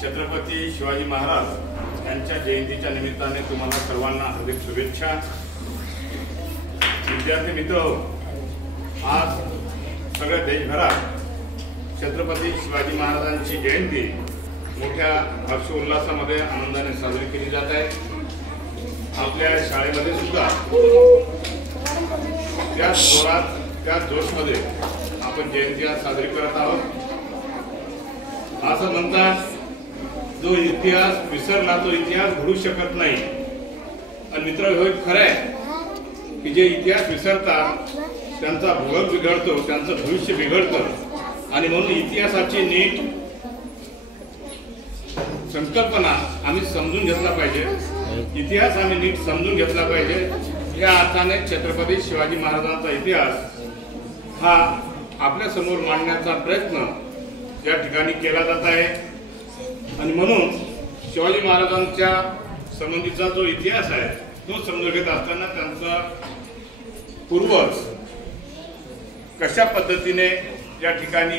छत्रपती शिवाजी महाराज यांच्या जयंतीच्या निमित्ताने तुम्हाला सर्वांना हार्दिक शुभेच्छा। विद्यार्थी मित्र, आज सगळ्या देशभरात छत्रपती शिवाजी महाराजांची जयंती मोठ्या हर्षोल्लासामध्ये आनंदाने साजरी केली जात आहे। आपल्या शाळेमध्ये सुद्धा त्या जोरात त्या जोशमध्ये आपण जयंती आज साजरी करत आहोत। असं म्हणतात, जो इतिहास विसरला तो इतिहास घडू शकत नाही। आणि मित्र, हे खरं आहे की जे इतिहास विसरतात त्यांचा भूगोल बिघडतो, त्यांचं भविष्य बिघडतं। आणि म्हणून इतिहासाची नीट संकल्पना आम्ही समजून घेतला पाहिजे, इतिहास आम्ही नीट समजून घेतला पाहिजे। या अर्थाने छत्रपती शिवाजी महाराजांचा इतिहास हा आपल्या समोर मांडण्याचा प्रयत्न या ठिकाणी केला जात आहे। आणि म्हणून शिवाजी महाराजांच्या संबंधीचा जो इतिहास आहे तो समजून घेत असताना त्यांचा पूर्वज कशा पद्धतीने या ठिकाणी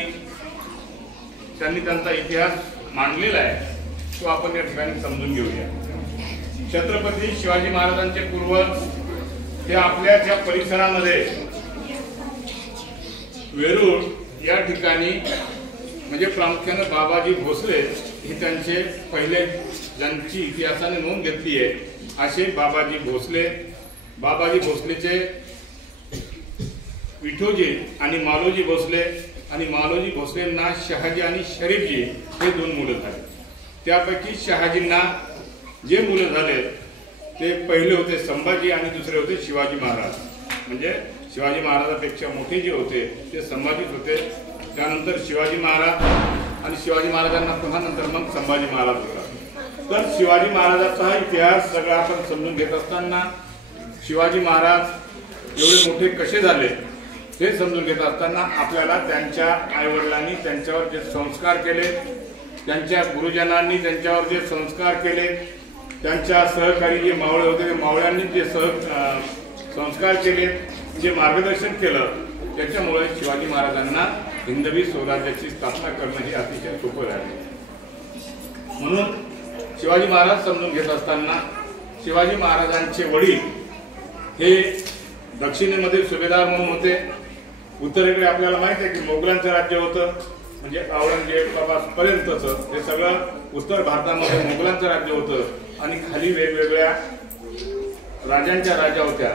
त्यांनी त्यांचा इतिहास मांडलेला आहे तो आपण या ठिकाणी समजून घेऊया। छत्रपती शिवाजी महाराजांचे पूर्वज हे आपल्या ज्या परिसरामध्ये वेरूळ या ठिकाणी म्हणजे प्रामुख्याने बाबाजी भोसले हे त्यांचे पहिले ज्यांची इतिहासाने नोंद घेतली आहे असे बाबाजी भोसले। बाबाजी भोसलेचे विठोजी आणि मालोजी भोसले आणि मालोजी भोसलेंना शहाजी आणि शरीफजी हे दोन मुलं झाले। त्यापैकी शहाजींना जे मुलं झाले ते पहिले होते संभाजी आणि दुसरे होते शिवाजी महाराज। म्हणजे शिवाजी महाराजांपेक्षा मोठे जे होते ते संभाजीच होते, त्यानंतर शिवाजी महाराज आणि शिवाजी महाराजांना पुन्हा नंतर मग संभाजी महाराज होता। तर शिवाजी महाराजांचा हा इतिहास सगळा आपण समजून घेत असताना शिवाजी महाराज एवढे मोठे कसे झाले हे समजून घेत असताना आपल्याला त्यांच्या आईवडिलांनी त्यांच्यावर जे संस्कार केले, त्यांच्या गुरुजनांनी त्यांच्यावर जे संस्कार केले, त्यांच्या सहकारी जे मावळे होते ते मावळ्यांनी जे संस्कार केले, जे मार्गदर्शन केलं, त्याच्यामुळे शिवाजी महाराजांना हिंदवी स्वराज्याची स्थापना करणं हे अतिशय सोपं झाले। म्हणून शिवाजी महाराज समजून घेत असताना शिवाजी महाराजांचे वडील हे दक्षिणेमध्ये सुभेदार म्हणून होते। उत्तरेकडे आपल्याला माहिती आहे की मोगलांचं राज्य होतं, म्हणजे औरंगजेबापर्यंतच हे सगळं उत्तर भारतामध्ये मोगलांचं राज्य होतं। आणि खाली वेगवेगळ्या राजांच्या राजा होत्या,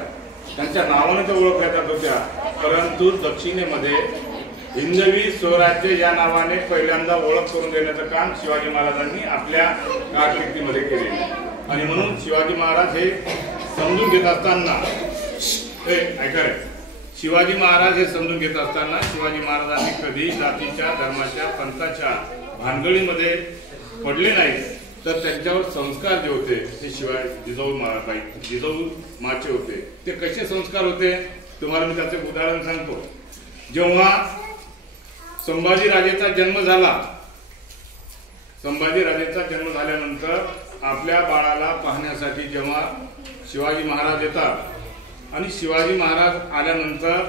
त्यांच्या नावाने तर ओळखल्या जात होत्या, परंतु दक्षिणेमध्ये हिंदवी स्वराज्य या नावाने पहिल्यांदा ओळख करून देण्याचं काम शिवाजी महाराजांनी आपल्या कारकिर्दीमध्ये केले। आणि म्हणून शिवाजी महाराज हे समजून घेत असताना शिवाजी महाराज हे समजून घेत असताना शिवाजी महाराजांनी कधी जातीच्या धर्माच्या पंथाच्या भानगडीमध्ये पडले नाही, तर त्यांच्यावर संस्कार जे होते ते जिजाऊ माचे होते। ते कसे संस्कार होते तुम्हाला मी त्याचे उदाहरण सांगतो। जेव्हा संभाजी राजेचा जन्म झाला, संभाजी राजेचा जन्म झाल्यानंतर आपल्या बाळाला पाहण्यासाठी जेव्हा शिवाजी महाराज येतात आणि शिवाजी महाराज आल्यानंतर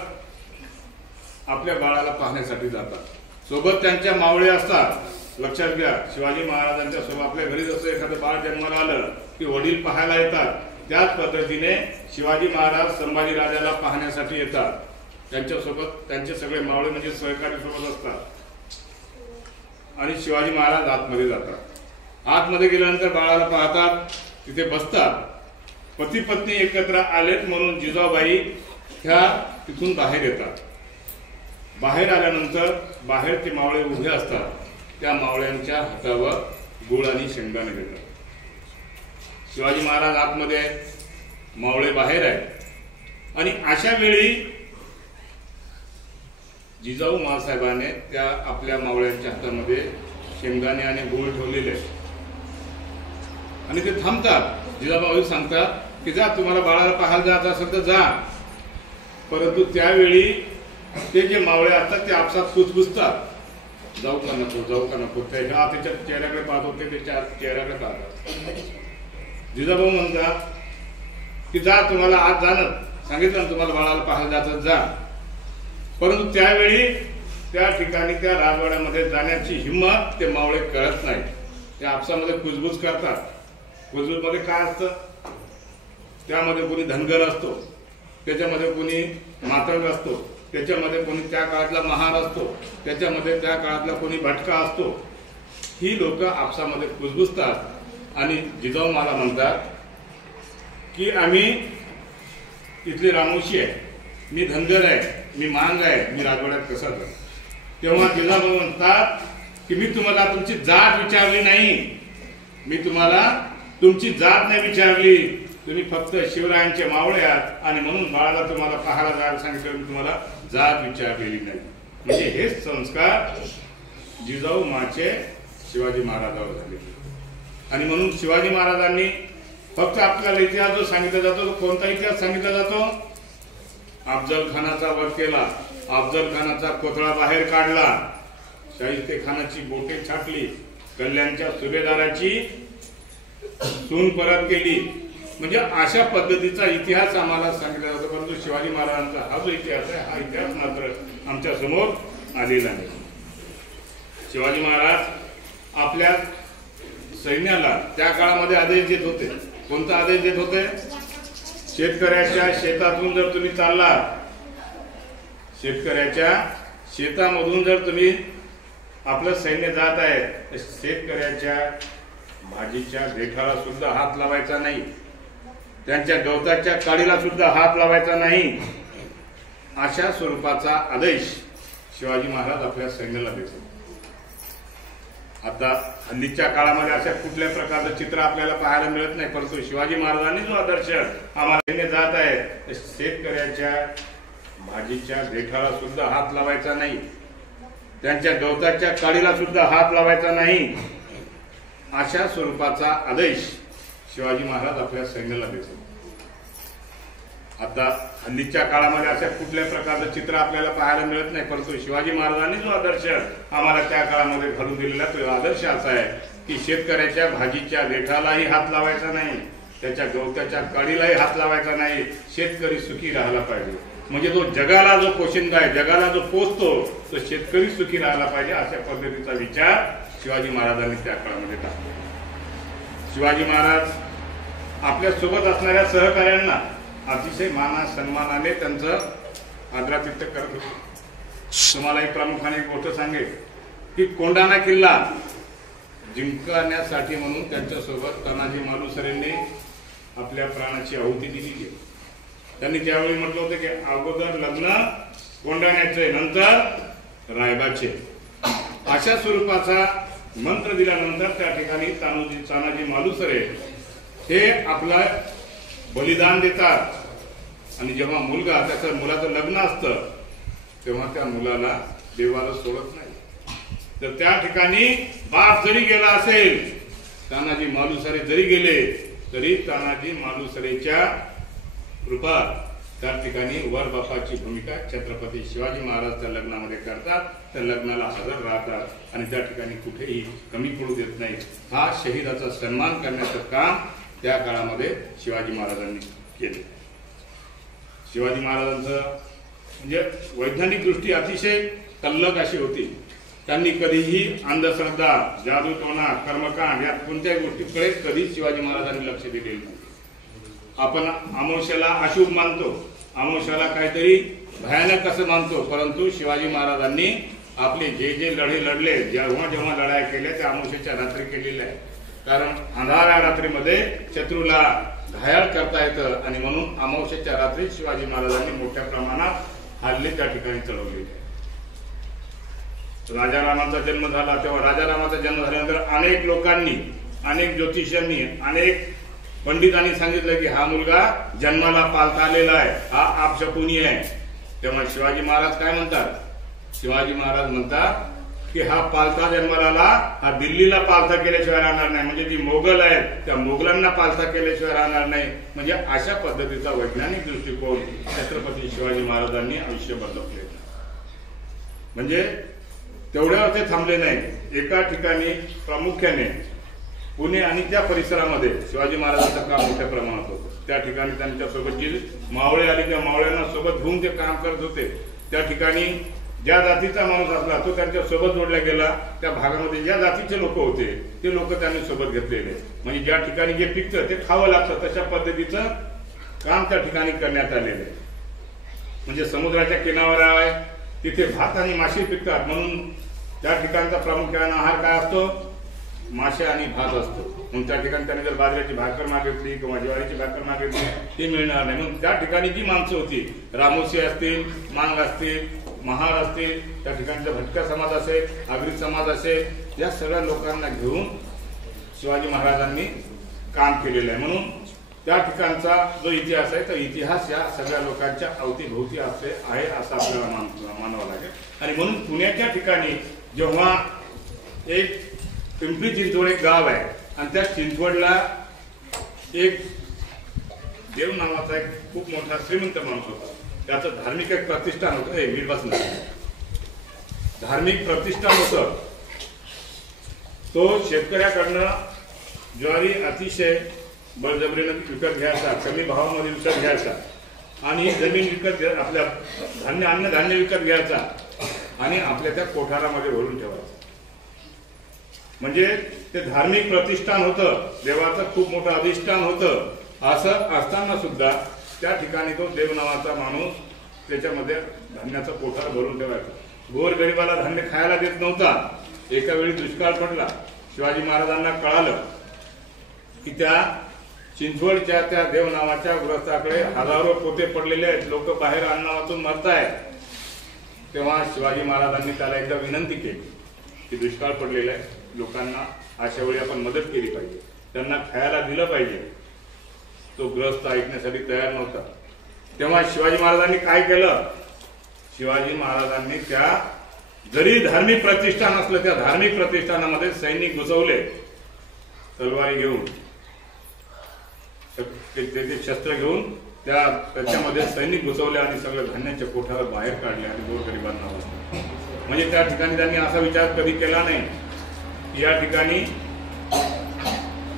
आपल्या बाळाला पाहण्यासाठी जातात, सोबत त्यांच्या मावळे असतात। लक्षात घ्या, शिवाजी महाराजांच्या सोबत आपल्या घरी जसं एखादं बाळ जन्माला आलं की वडील पाहायला येतात, त्याच पद्धतीने शिवाजी महाराज संभाजी राजाला पाहण्यासाठी येतात। त्यांच्यासोबत त्यांचे सगळे मावळे म्हणजे सहकारी सोबत असतात आणि शिवाजी महाराज आतमध्ये जातात। आतमध्ये गेल्यानंतर बाळाला पाहतात, तिथे बसतात। पती पत्नी एकत्र आलेत म्हणून जिजाबाई ह्या तिथून बाहेर येतात। बाहेर आल्यानंतर बाहेर ते मावळे उभे असतात, त्या मावळ्यांच्या हातावर गुळ आणि शेंगदाणे देतात। शिवाजी महाराज आतमध्ये आहेत, मावळे बाहेर आहेत। आणि अशा वेळी जिजाऊ मासाहेबाने त्या आपल्या मावळ्यांच्या हातामध्ये शेंगदाणे आणि गुळ ठेवलेले आणि ते थांबतात। जिजाबाई सांगतात की जा, तुम्हाला बाळाला पाहायला जायचं असेल तर जा। परंतु त्यावेळी ते जे मावळे असतात ते आपसात कुजबुजतात, जाऊ का नको, जाऊ का नको। त्याच्या चेहऱ्याकडे पाहत होते, त्याच्या चेहऱ्याकडे पाहतात। जिजाबाई म्हणतात की जा, तुम्हाला आज जाणं सांगितलं ना, तुम्हाला बाळाला पाहायला जायचं जा। परंतु त्यावेळी त्या ठिकाणी त्या राजवाड्यामध्ये जाण्याची हिंमत ते मावळे करत नाही। त्या आपसामध्ये कुजबूज करतात. कुजबूज मध्ये काय असतं, त्यामध्ये कोणी धनगर असतो, त्याच्यामध्ये कोणी मातंग असतो, त्याच्यामध्ये कोणी त्या काळातला महार असतो, त्याच्यामध्ये त्या काळातला कोणी भटका असतो. ही लोक आपसामध्ये कुजबुजतात आणि जिजाऊ मला म्हणतात की आम्ही इथली रामोशी आहे, मी धनगर आहे, मी मांग आहे, मी राजवाड्यात कसा जातो. तेव्हा जिजाऊ म्हणतात की मी तुम्हाला तुमची जात विचारली नाही, मी तुम्हाला तुमची जात नाही विचारली, तुम्ही फक्त शिवरायांचे मावळे आहात आणि म्हणून बाळाला तुम्हाला पाहायला जायला सांगितलं, मी तुम्हाला जात विचारलेली नाही. म्हणजे हेच संस्कार जिजाऊ माचे शिवाजी महाराजांवर झाले. आणि म्हणून शिवाजी महाराजांनी फक्त आपल्याला इतिहास जो सांगितला जातो तो कोणता इतिहास सांगितला जातो, अफजल खानाचा वध केला, अफजल खानाचा कोथळा बाहेर काढला, शाहिस्ते खानाची बोटे छाटली, कल्याणच्या सुभेदाराची सून परत केली. म्हणजे अशा पद्धतीचा इतिहास आम्हाला सांगितला जातो. परंतु शिवाजी महाराजांचा हा जो इतिहास आहे, हा इतिहास मात्र आमच्या समोर आलेला नाही. शिवाजी महाराज आपल्या सैन्याला त्या काळामध्ये आदेश देत होते. कोणता आदेश देत होते, शेतकऱ्याच्या शेतातून जर तुम्ही चालला, शेतकऱ्याच्या शेतामधून जर तुम्ही आपलं सैन्य जात आहे, तर शेतकऱ्याच्या भाजीच्या देठाला सुद्धा हात लावायचा नाही, त्यांच्या गवताच्या काडीला सुद्धा हात लावायचा नाही. अशा स्वरूपाचा आदेश शिवाजी महाराज आपल्या सैन्याला देतात. आता हल्लीच्या काळामध्ये अशा कुठल्या प्रकारचं चित्र आपल्याला पाहायला मिळत नाही, परंतु शिवाजी महाराजांनी जो आदर्श आम्हाला सैन्य जात आहे, तर शेतकऱ्याच्या भाजीच्या देठाला सुद्धा हात लावायचा नाही, त्यांच्या गवताच्या काडीला सुद्धा हात लावायचा नाही. अशा स्वरूपाचा आदेश शिवाजी महाराज आपल्या सैन्याला देतात. आता हल्लीच्या काळामध्ये अशा कुठल्या प्रकारचं चित्र आपल्याला पाहायला मिळत नाही, परंतु शिवाजी महाराजांनी जो आदर्श आम्हाला त्या काळामध्ये घडून दिलेला तो आदर्श असा आहे की शेतकऱ्याच्या भाजीच्या देठालाही हात लावायचा नाही, त्याच्या गवताच्या काडीलाही हात लावायचा नाही, शेतकरी सुखी राहायला पाहिजे. म्हणजे तो जगाला जो पोशिंदा आहे, जगाला जो पोचतो, तो शेतकरी सुखी राहायला पाहिजे. अशा पद्धतीचा विचार शिवाजी महाराजांनी त्या काळामध्ये टाकला. शिवाजी महाराज आपल्या सोबत असणाऱ्या सहकार्यांना अतिशय माना सन्मानाने त्यांचं आदरातिथ्य करत होते. तुम्हाला एक प्रामुख्याने एक गोष्ट सांगेल की कोंढाणा किल्ला जिंकण्यासाठी म्हणून त्यांच्यासोबत तानाजी मालुसरेंनी आपल्या प्राणाची आहुती दिली. त्यांनी त्यावेळी म्हटलं होतं की अगोदर लग्न कोंढाण्याचे, नंतर रायबाचे. अशा स्वरूपाचा मंत्र दिल्यानंतर त्या ठिकाणी तानाजी मालुसरे हे आपलं बलिदान देतात. आणि जेव्हा मुलगा त्याच्या मुलाचं लग्न असतं तेव्हा त्या मुलाला देवाला सोडत नाही. तर त्या ठिकाणी बाप जरी गेला असेल, तानाजी मालुसरे जरी गेले, तरी तानाजी मालुसरेच्या रूपात त्या ठिकाणी वर बापाची भूमिका छत्रपती शिवाजी महाराज त्या लग्नामध्ये करतात. त्या लग्नाला हजर राहतात आणि त्या ठिकाणी कुठेही कमी पडू देत नाही. हा शहीदाचा सन्मान करण्याचं काम त्या काळामध्ये शिवाजी महाराजांनी केले. शिवाजी महाराजांचं म्हणजे वैज्ञानिक दृष्टी अतिशय तल्लख अशी होती. त्यांनी कधीही अंधश्रद्धा, जादूटोणा, कर्मकांड या कोणत्याही गोष्टीकडे कधी शिवाजी महाराजांनी लक्ष दिलेलं नाही. आपण अमावस्याला अशुभ मानतो, अमावस्याला काहीतरी भयानक असं मानतो, परंतु शिवाजी महाराजांनी आपले जे जे लढे लढले, जेव्हा जेव्हा लढाई केल्या त्या अमावस्येच्या रात्री केलेल्या आहे. कारण अंधाऱ्या रात्रीमध्ये शत्रूला घायल करता येतं आणि म्हणून अमावस्येच्या रात्री शिवाजी महाराजांनी मोठ्या प्रमाणात हल्ले त्या ठिकाणी चढवले. राजारामाचा जन्म झाला तेव्हा राजारामाचा जन्म झाल्यानंतर अनेक लोकांनी, अनेक ज्योतिषांनी, अनेक पंडितांनी सांगितलं की हा मुलगा जन्माला पालथा आलेला आहे, हा अपशकुनी आहे. तेव्हा शिवाजी महाराज काय म्हणतात, शिवाजी महाराज म्हणतात की हा पालथा जन्माला आला, हा दिल्लीला पालथा केल्याशिवाय राहणार नाही, म्हणजे जी मोगल आहेत त्या मोगलांना पालथा केल्याशिवाय राहणार नाही. म्हणजे अशा पद्धतीचा वैज्ञानिक दृष्टिकोन छत्रपती शिवाजी महाराजांनी आयुष्यभर जपले. म्हणजे तेवढ्यावर ते थांबले नाही. एका ठिकाणी प्रामुख्याने पुणे आणि त्या परिसरामध्ये शिवाजी महाराजांचं काम मोठ्या प्रमाणात होतं. त्या ठिकाणी त्यांच्या सोबत जी मावळे आली त्या मावळ्यांना सोबत घेऊन ते काम करत होते. त्या ठिकाणी ज्या जातीचा माणूस असला तो त्यांच्या सोबत जोडला गेला. त्या भागामध्ये ज्या जातीचे लोक होते ते लोक त्यांनी सोबत घेतलेले. म्हणजे ज्या ठिकाणी जे पिकतं ते खावं लागतं तशा पद्धतीचं काम त्या ठिकाणी करण्यात आलेलं आहे. म्हणजे समुद्राच्या किनाऱ्यावर आहे तिथे भात आणि मासे पिकतात म्हणून त्या ठिकाणचा प्रामुख्याने आहार काय असतो? मासे आणि भात असतो. म्हणून त्या ठिकाणी त्याने जर बाजरीची भाकर मागितली किंवा ज्वारीची भाकर मागितली ती मिळणार नाही. म्हणून त्या ठिकाणी जी माणसं होती, रामोशी असतील, मांग असतील, महार असतील, त्या ठिकाणचा भटका समाज असेल, आगरी समाज असेल, या सगळ्या लोकांना घेऊन शिवाजी महाराजांनी काम केलेलं आहे. म्हणून त्या ठिकाणचा जो इतिहास आहे तो इतिहास या सगळ्या लोकांच्या अवतीभोवती आहे असं आपल्याला मानावं लागेल. आणि म्हणून पुण्याच्या ठिकाणी जेव्हा एक पिंपरी चिंचवड एक गाव आहे आणि त्या चिंचवडला एक देव नावाचा एक खूप मोठा श्रीमंत माणूस होता. त्याचं धार्मिक एक प्रतिष्ठान होतं. धार्मिक प्रतिष्ठान होतं. तो शेतकऱ्याकडनं ज्वारी अतिशय बळजबरीनं विकत घ्यायचा, कमी भावामध्ये विकत घ्यायचा आणि जमीन विकत आपल्या अन्नधान्य विकत घ्यायचा आणि आपल्या त्या कोठारामध्ये भरून ठेवायचा. म्हणजे ते धार्मिक प्रतिष्ठान होतं, देवाचं खूप मोठं अधिष्ठान होतं. असं असताना सुद्धा त्या ठिकाणी तो देव नावाचा माणूस त्याच्यामध्ये धान्याचा कोठार भरून ठेवायचा. गोरगरिबाला धान्य खायला देत नव्हता. एका वेळी दुष्काळ पडला. शिवाजी महाराजांना कळालं की त्या चिंचवडच्या त्या देव नावाच्या गृहस्थाकडे हजारो पोते पडलेले आहेत, लोक बाहेर अन्न वाचून मरतायत. तेव्हा शिवाजी महाराजांनी त्याला एकदा विनंती केली की दुष्काळ पडलेला आहे, लोकांना अशा वेळी आपण मदत केली पाहिजे, त्यांना खायला दिलं पाहिजे. तो गृहस्थ ऐकण्यासाठी तयार नव्हता. तेव्हा शिवाजी महाराजांनी काय केलं? शिवाजी महाराजांनी त्या जरी धार्मिक प्रतिष्ठान असलं त्या धार्मिक प्रतिष्ठानामध्ये सैनिक घुसवले तलवारी घेऊन, त्याचे शस्त्र घेऊन त्याच्यामध्ये सैनिक घुसवले आणि सगळं धान्याच्या कोठावर बाहेर काढले आणि गोरगरिबांना वाचले. म्हणजे त्या ठिकाणी त्यांनी असा विचार कधी केला नाही की या ठिकाणी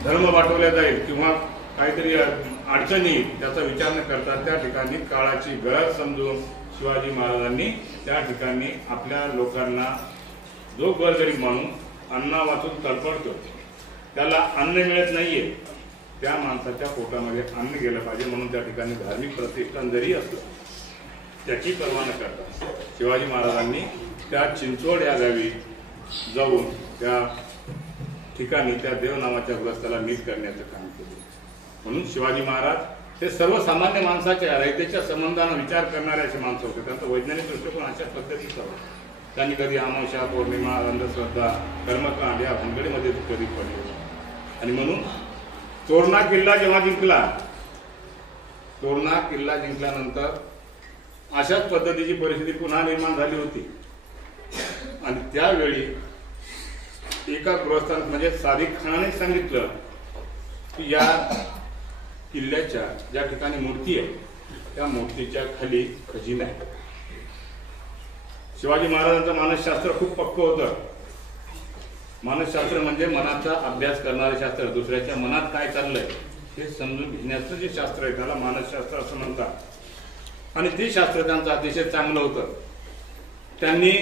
धर्म वाटवला जाईल किंवा काहीतरी अडचणी त्याचा विचार न करता त्या ठिकाणी काळाची गरज समजून शिवाजी महाराजांनी त्या ठिकाणी आपल्या लोकांना, जो गोरगरीब माणूस अन्ना वाचून तडफडतो, त्याला अन्न मिळत नाहीये, त्या माणसाच्या पोटामध्ये अन्न गेलं पाहिजे म्हणून त्या ठिकाणी धार्मिक प्रतिष्ठान जरी असलं त्याची पर्वा न करता शिवाजी महाराजांनी त्या चिंचवड या गावी जाऊन त्या ठिकाणी त्या देव नावाच्या गृहस्थाला नीट करण्याचं काम केलं. म्हणून शिवाजी महाराज हे सर्वसामान्य माणसाच्या रयतेच्या संबंधाने विचार करणारे असे माणसं होते. त्यांचा वैज्ञानिक दृष्टिकोन अशा पद्धतीचा होता. त्यांनी कधी अमावस्या, पौर्णिमा, अंधश्रद्धा, कर्मकांड या भानगडीमध्ये कधी पडले. आणि म्हणून तोरणा किल्ला जेव्हा जिंकला, तोरणा किल्ला जिंकल्यानंतर अशाच पद्धतीची परिस्थिती पुन्हा निर्माण झाली होती. आणि त्यावेळी एका गृहस्थान म्हणजे सादिक खानाने सांगितलं की या किल्ल्याच्या ज्या ठिकाणी मूर्ती आहे त्या मूर्तीच्या खाली खजिना आहे. शिवाजी महाराजांचं मानसशास्त्र खूप पक्क होतं. मानसशास्त्र म्हणजे मनाचा अभ्यास करणारे शास्त्र. दुसऱ्याच्या मनात काय चाललंय हे समजून घेण्याचं जे शास्त्र आहे त्याला मानसशास्त्र असं म्हणतात. आणि ते शास्त्र त्यांचं अतिशय चांगलं होतं. त्यांनी